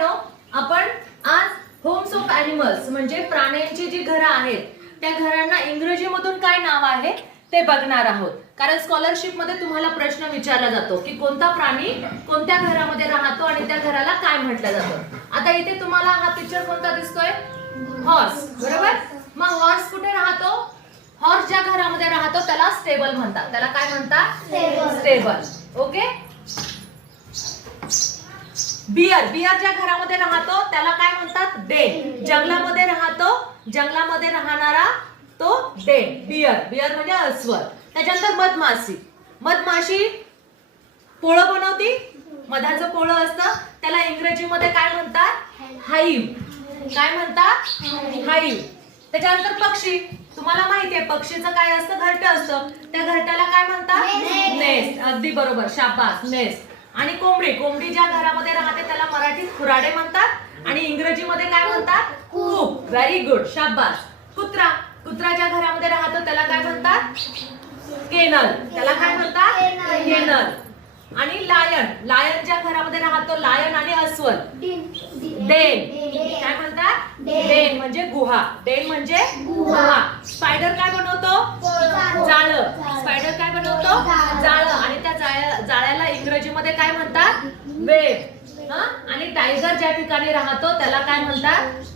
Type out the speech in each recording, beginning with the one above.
मित्रांनो, आपण आज होम्स ऑफ ॲनिमल्स म्हणजे प्राण्यांची जी घरं आहेत त्या घरांना इंग्रजीमधून काय नाव आहे ते बघणार आहोत. कारण स्कॉलरशिप मध्ये तुम्हाला प्रश्न विचारला जातो की कोणता प्राणी कोणत्या घरामध्ये राहतो आणि त्या घराला काय म्हटलं जातं. आता इथे तुम्हाला हा पिक्चर कोणता दिसतोय? हॉर्स, बरोबर. मग हॉर्स कुठे राहतो? हॉर्स ज्या घरामध्ये राहतो त्याला स्टेबल म्हणतात. त्याला काय म्हणतात? स्टेबल. ओके. बियर ज्या घरामध्ये राहतो त्याला काय म्हणतात? डेन. जंगलामध्ये राहतो, जंगलामध्ये राहणारा तो डेन. बियर म्हणजे अस्वल. त्याच्यानंतर मधमाशी पोळं बनवती, मधाचं पोळं असतं, त्याला इंग्रजीमध्ये काय म्हणतात? हाईव्ह. काय म्हणतात? हाईव्ह. त्याच्यानंतर पक्षी, तुम्हाला माहिती आहे पक्षीचं काय असतं? घरटं असतं. त्या घरट्याला काय म्हणतात? नेस्ट. अगदी बरोबर, शाबास, नेस्ट. आणि कोंबडी ज्या घरामध्ये राहते त्याला मराठीत खुराडे म्हणतात आणि इंग्रजीमध्ये काय म्हणतात? कूप. व्हेरी गुड, शाबास. कुत्रा ज्या घरामध्ये राहतो त्याला काय म्हणतात? केनल. त्याला काय म्हणतात? केनल. आणि लायन ज्या घरामध्ये राहतो, लायन आणि अस्वल, डेन. काय म्हणतात? डेन म्हणजे गुहा. डेन म्हणजे गुहा. स्पायडर काय बनवतो? जाळं. स्पायडर काय बनवतो? जाळं. आणि त्या जाळ्याला इंग्रजीमध्ये काय म्हणतात? वेब. आणि टायगर ज्या ठिकाणी राहतो त्याला काय म्हणतात?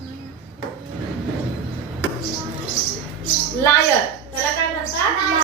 लायर. त्याला काय म्हणतात?